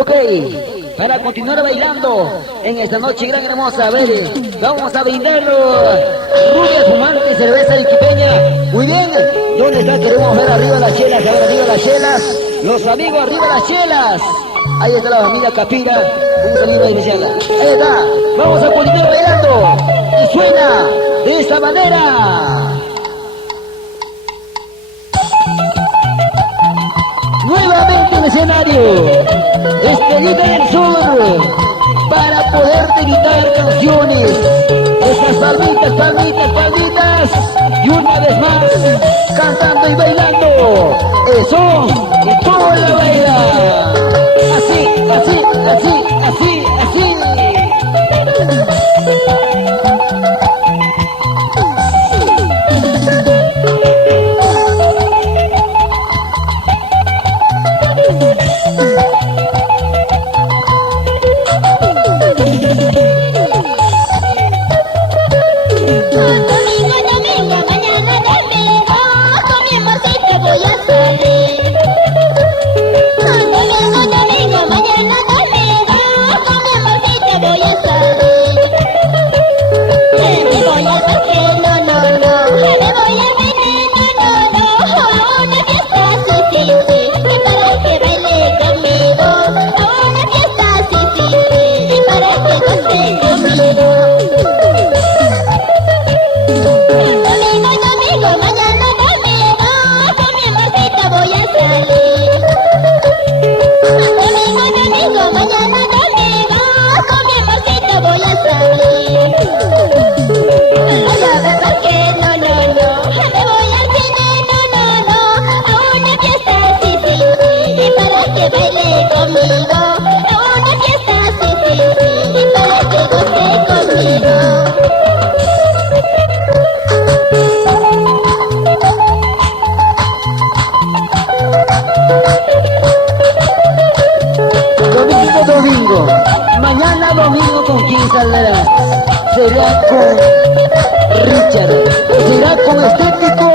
Ok, para continuar bailando en esta noche gran hermosa, a ver, vamos a brindarlo. Rubia fumante, cerveza iquipeña. Muy bien, ¿dónde está? Queremos ver arriba las chelas, a ver arriba las chelas. Los amigos arriba las chelas. Ahí está la familia Capira, un saludo especial. Ahí está, vamos a continuar bailando. Y suena de esta manera. Nuevamente en escenario, Estrellita del Sur, para poderte gritar canciones, esas palmitas, palmitas, palmitas, y una vez más, cantando y bailando, eso, y toda la baila, así, así, así, así, así. Domingo, mañana domingo con quién saldrá, será con Richard, será con Estético,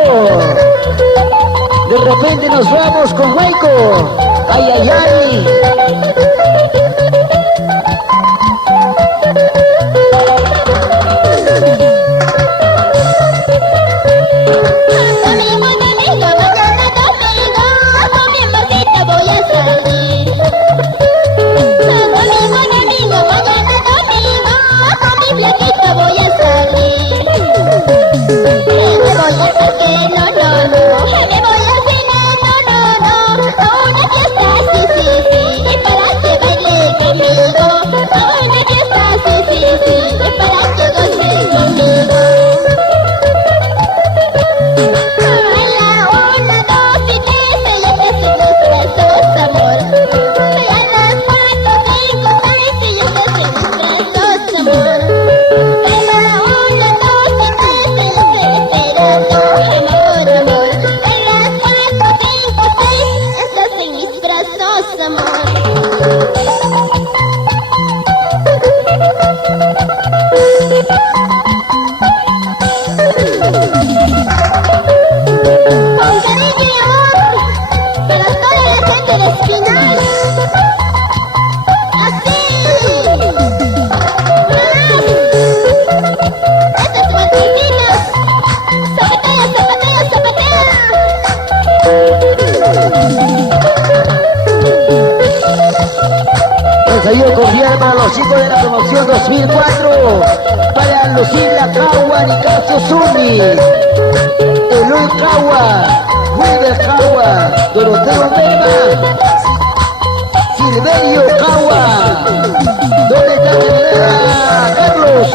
de repente nos vamos con Waco, ay ay ay. Saludo cordial para los chicos de la promoción 2004, para Lucila Cagua, Nicaso Zuni, Eloy Cagua, Wilber Cagua, Doroteo Mema, Silverio Cagua, ¿dónde está Zenobia Carlos?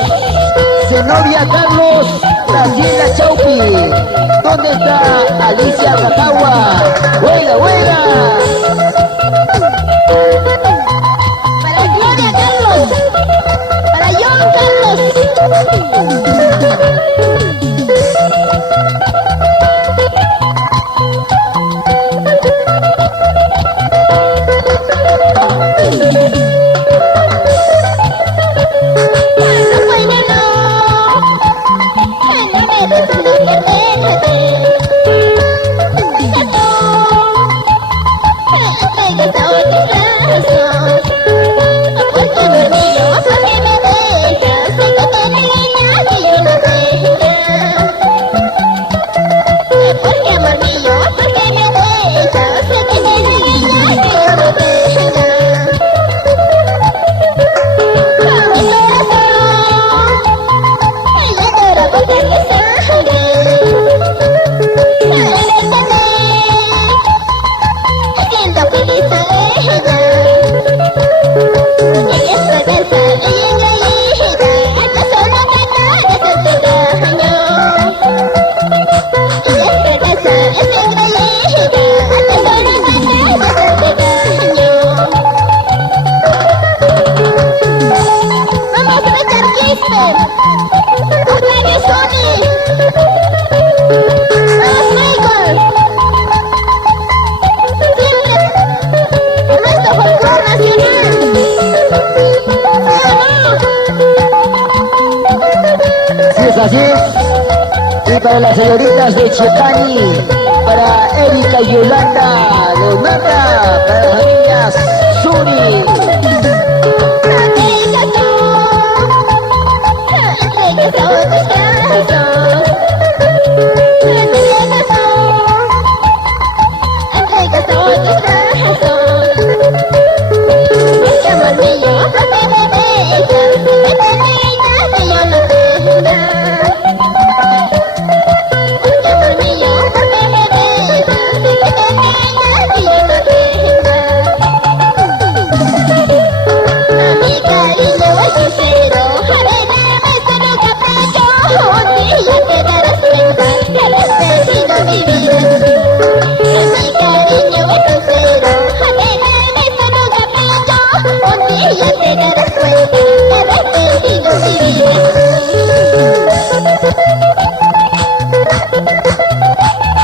Zenobia Carlos, Graciela Chaupi, ¿dónde está Alicia Cacagua? ¡Buena, buena! Brasil. Y para las señoritas de Chocani, para Erika y Yolanda Leonarda, para las familias Suri.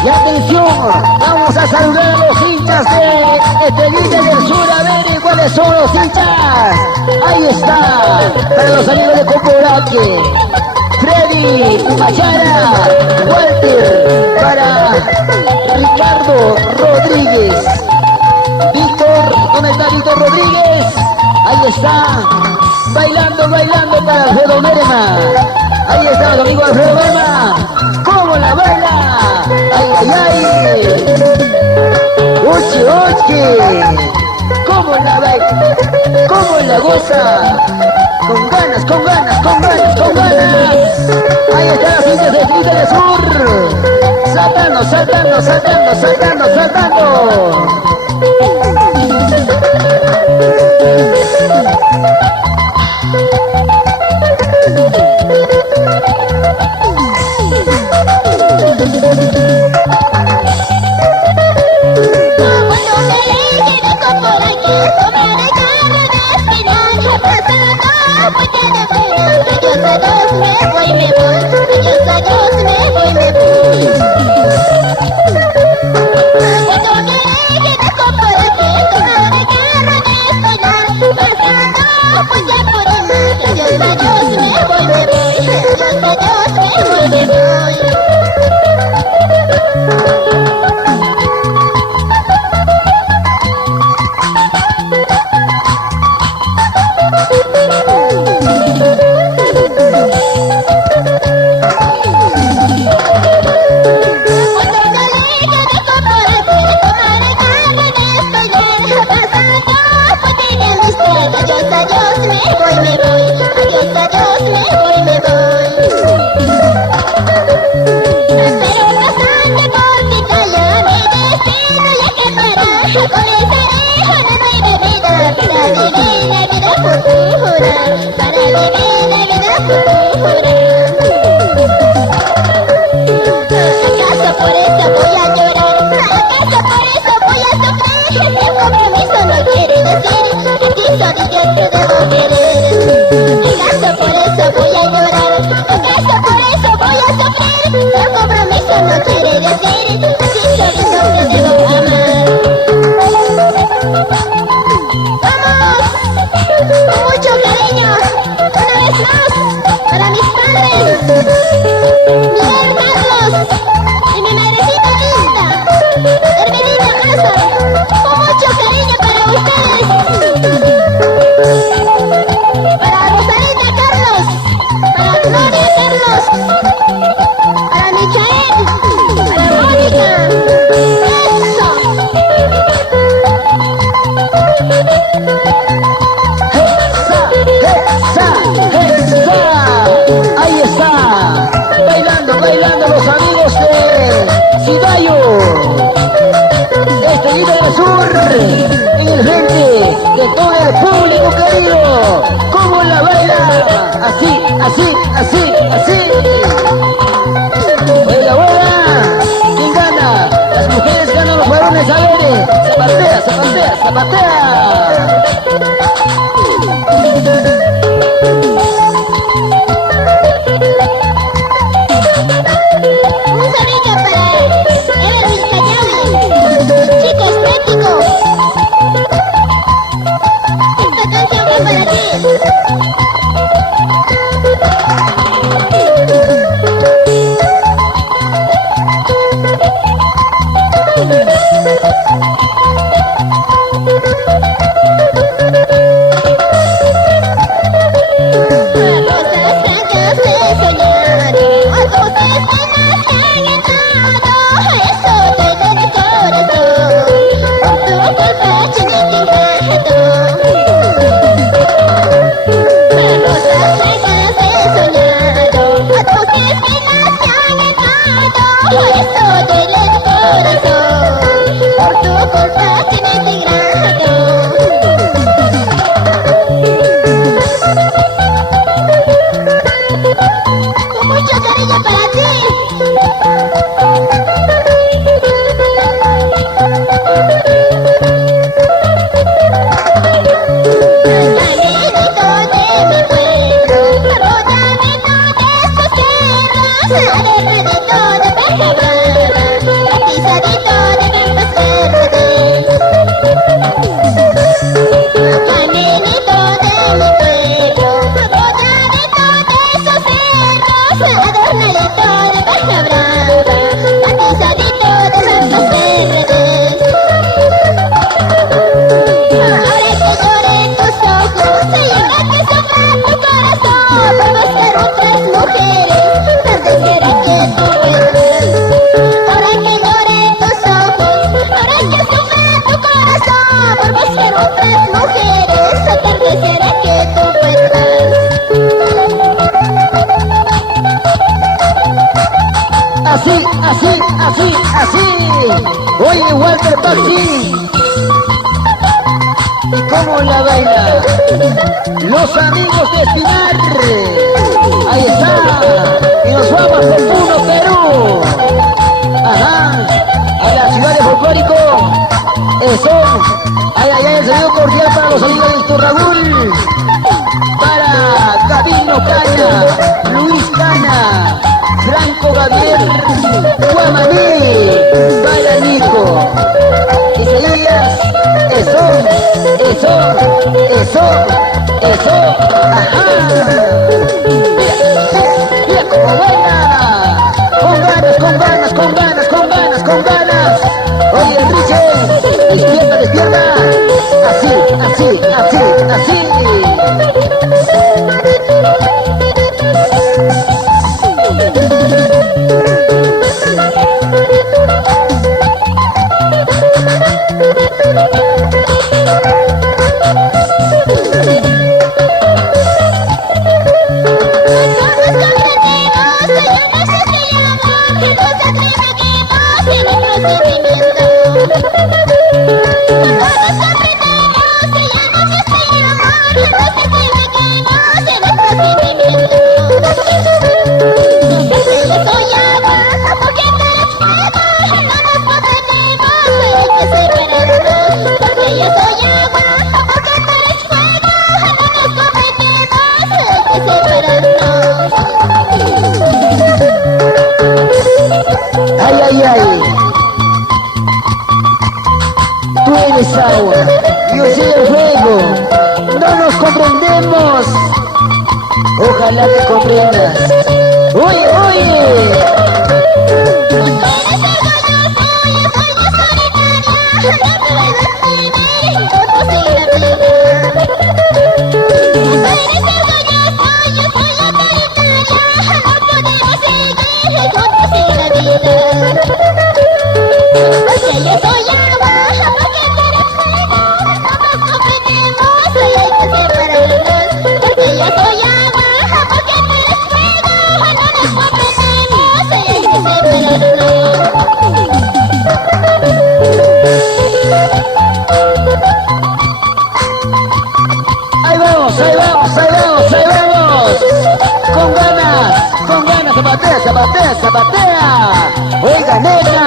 Y atención, vamos a saludar a los hinchas de Estelita del Sur, a ver cuáles son los hinchas. Ahí está, para los amigos de Coporaque, Freddy Machara, Walter, para Ricardo Rodríguez, Víctor, ¿dónde está Víctor Rodríguez? Ahí está, bailando para Alfredo Merema. Ahí está el amigo Alfredo Merema. ¿Cómo la baila? ¡Ay! ¡Uchi! ¿Cómo la baila? ¿Cómo la goza? Con ganas. Ahí están las hinchas de Estelita del Sur. Saltando. así. Oye, Walter Paxi. ¿Y cómo la baila? Los amigos de Espinar. Ahí está. Y nos vamos por Puno, Perú. Ajá. A la ciudad de Folclórico. Eso. Ay, ay, ay, el saludo cordial para los amigos del Turragul. Para Gabino Cana, Luis Cana, Franco Gabriel, Guamaní, para Nico. Isaías, eso, ajá. Mira como baila. Con ganas, con ganas, con ganas, con ganas, con ganas. Oye, Enrique, despierta, despierta. Así, así, así, así. Ay, ay, ay. Tú eres agua, yo soy el fuego. No nos comprendemos. Ojalá te comprendas. Oye, oye. Ahí vamos, ahí vamos, ahí vamos, ahí vamos. Con ganas, zapatea, zapatea, zapatea. Oiga, negra.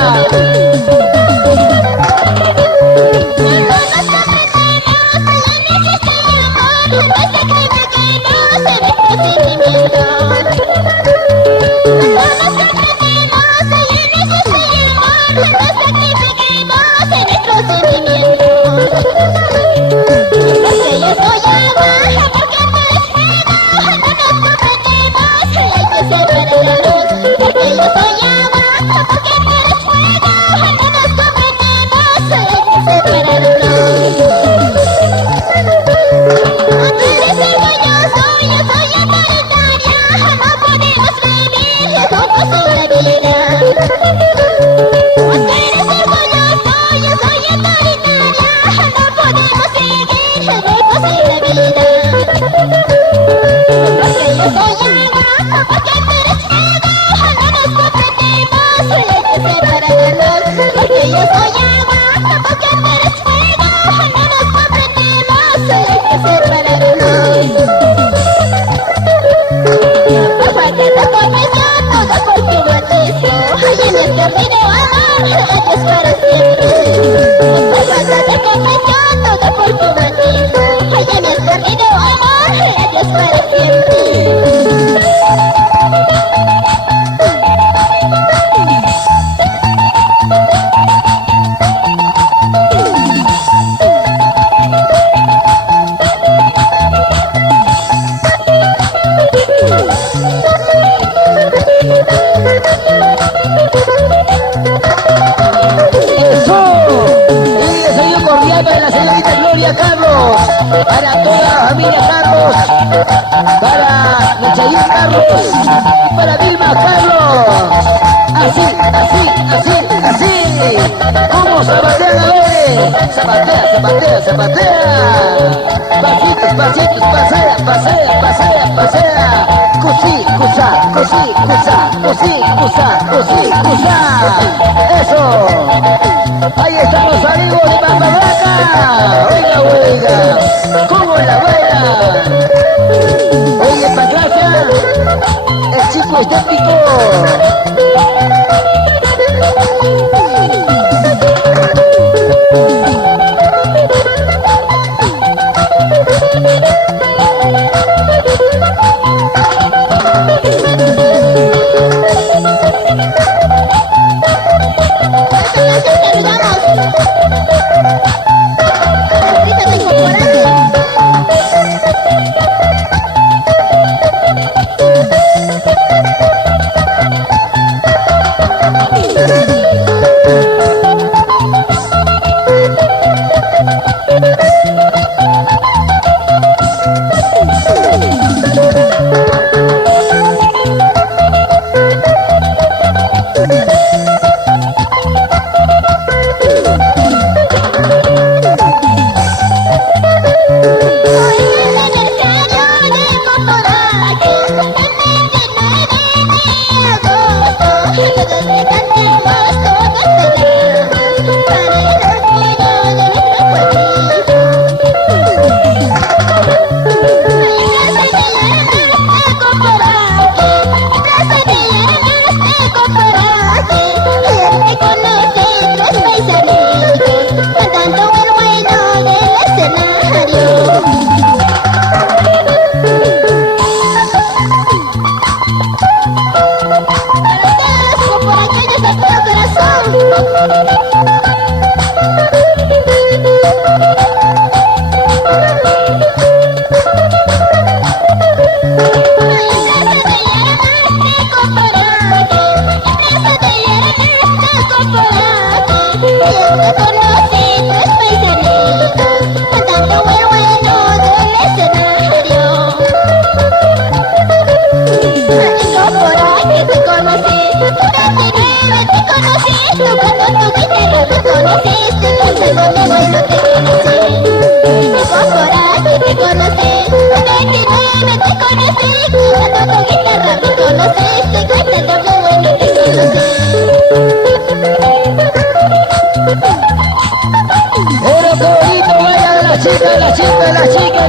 Para toda la familia Carlos, para Michael Carlos, para Vilma Carlos. Así, así, así, así. ¿Cómo zapatean a ver? Zapatea, zapatea, zapatea. Pasitos, pasitos, pasea, pasea, pasea, pasea. Cosí, cusa, cosí, cusa, cosí, cusa, cosí, cusa. Eso. vuela, vuela. Oye, Patracia, el chico estético.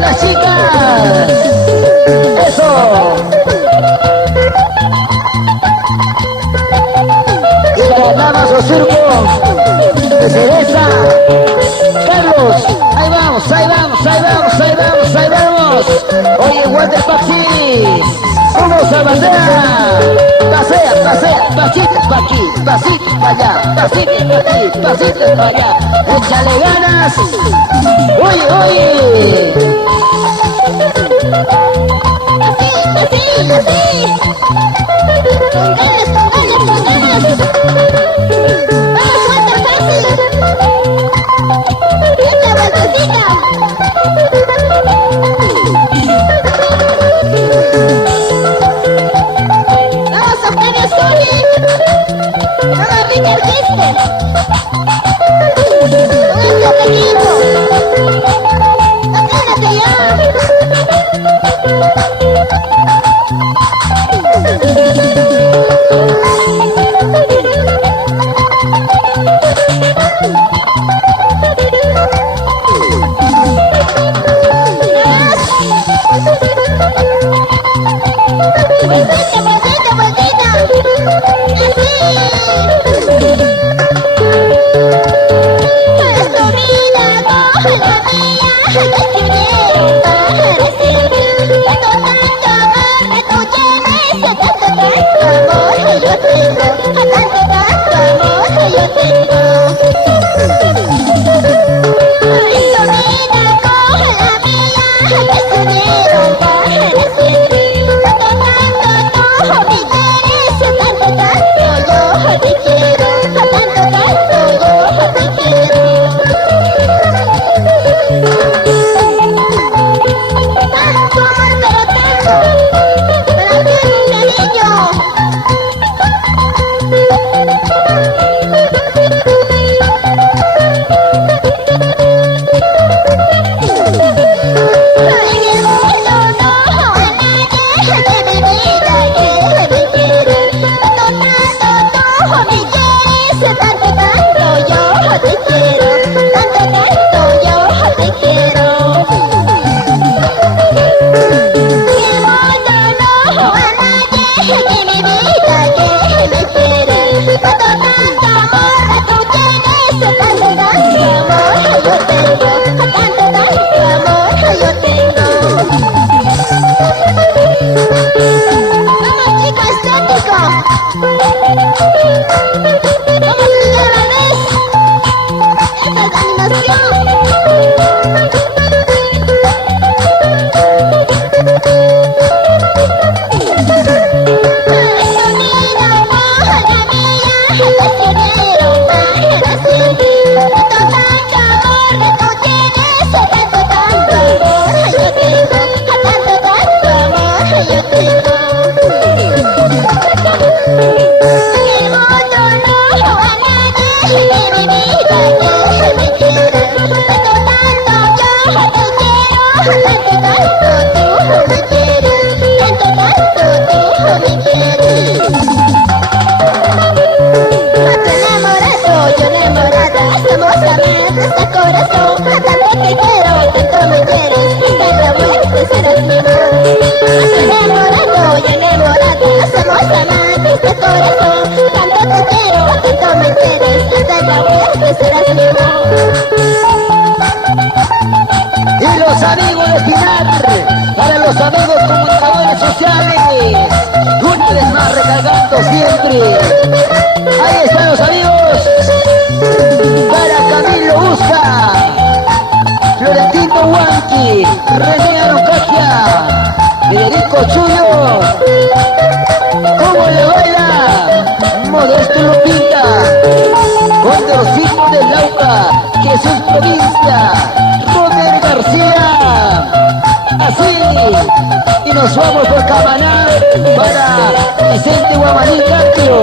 Las chicas. Eso. Y para damas o circo de cereza. Carlos, ahí vamos, ahí vamos, ahí vamos, ahí vamos, ahí vamos. Oye, Walter Paxi, vamos a pasear. Pasea, pasea, pasitos pa' aquí, pasitos pa' allá, pasitos pa' aquí, pasitos pa' allá. Échale ganas. Oye, oye. Así, así. Con ganas, con ganas, con ganas. Vamos, Walter Paxi. Esta vueltecita. Vamos, Octavio Zúñez. Vamos, Richard Quispe. Vamos, Pequeño. Agárrate ya. Y los amigos de Pinar, para los amigos comunicadores sociales, una vez más recargando siempre. Ahí están los amigos, para Camilo Busca, Florentino Huanqui, René Arocaquia, Federico Chuyo, ¿cómo le baila? Modesto lo pinta, con de los hijos de Lauca, Jesús Provincia, Romer García, así, y nos vamos por Camaná para Vicente Guamaní Castro.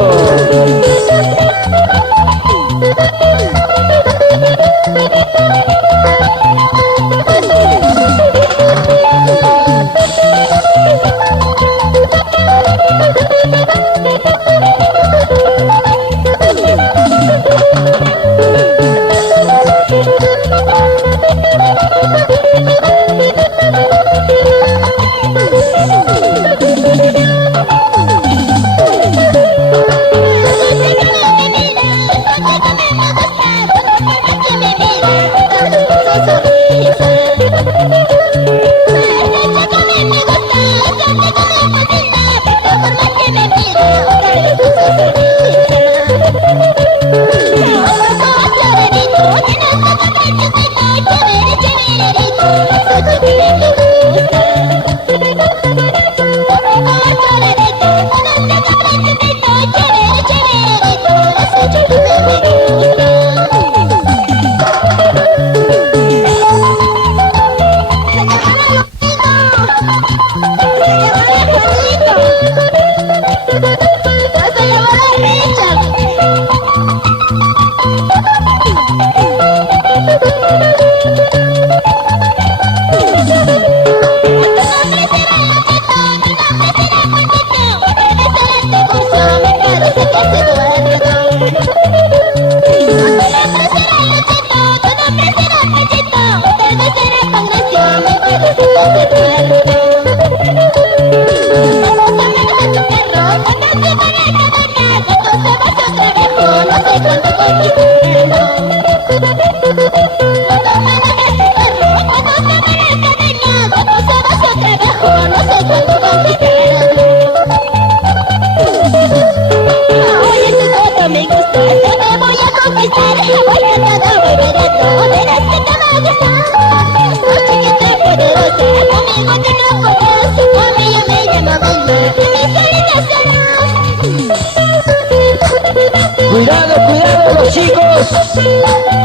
Cuidado, cuidado los chicos,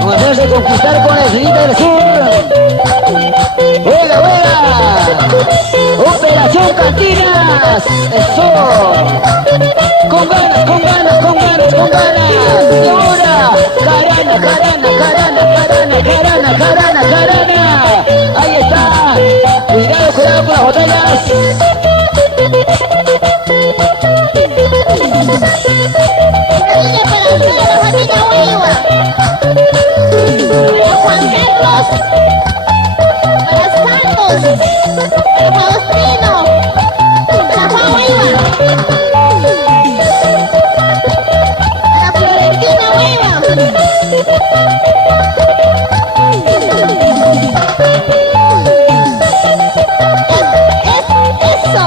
como hacerse conquistar con la esquinita del sur. ¡Juega, juega! ¡Operación Cantinas! ¡Eso! ¡Con ganas, con ganas, con ganas, con ganas! ¡Y ahora! ¡Carana, carana, carana, carana, carana, carana, carana! ¡Ahí está! ¡Cuidado, cuidado con las botellas! Juan Carlos, para Santos, para Faustino, para Juan Huiva, para Florentina Huiva. Eso.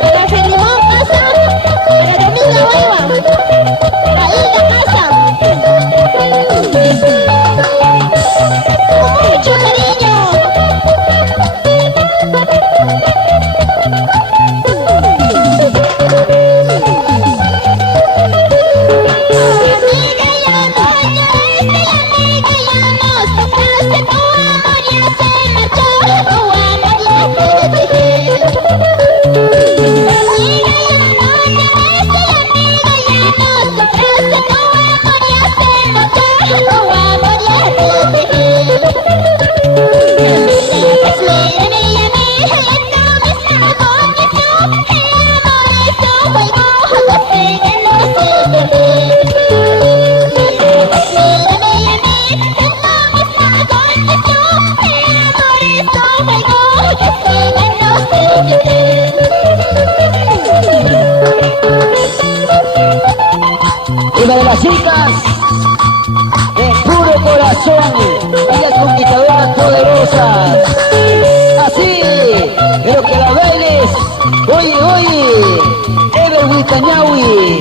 Para Gerimón Casa, para Domingo Hueva, para Hilda Casa. Mucho chicas de puro corazón, ellas conquistadoras poderosas. Así, quiero que la bailes. Oye, oye, Ever Wilcañahui.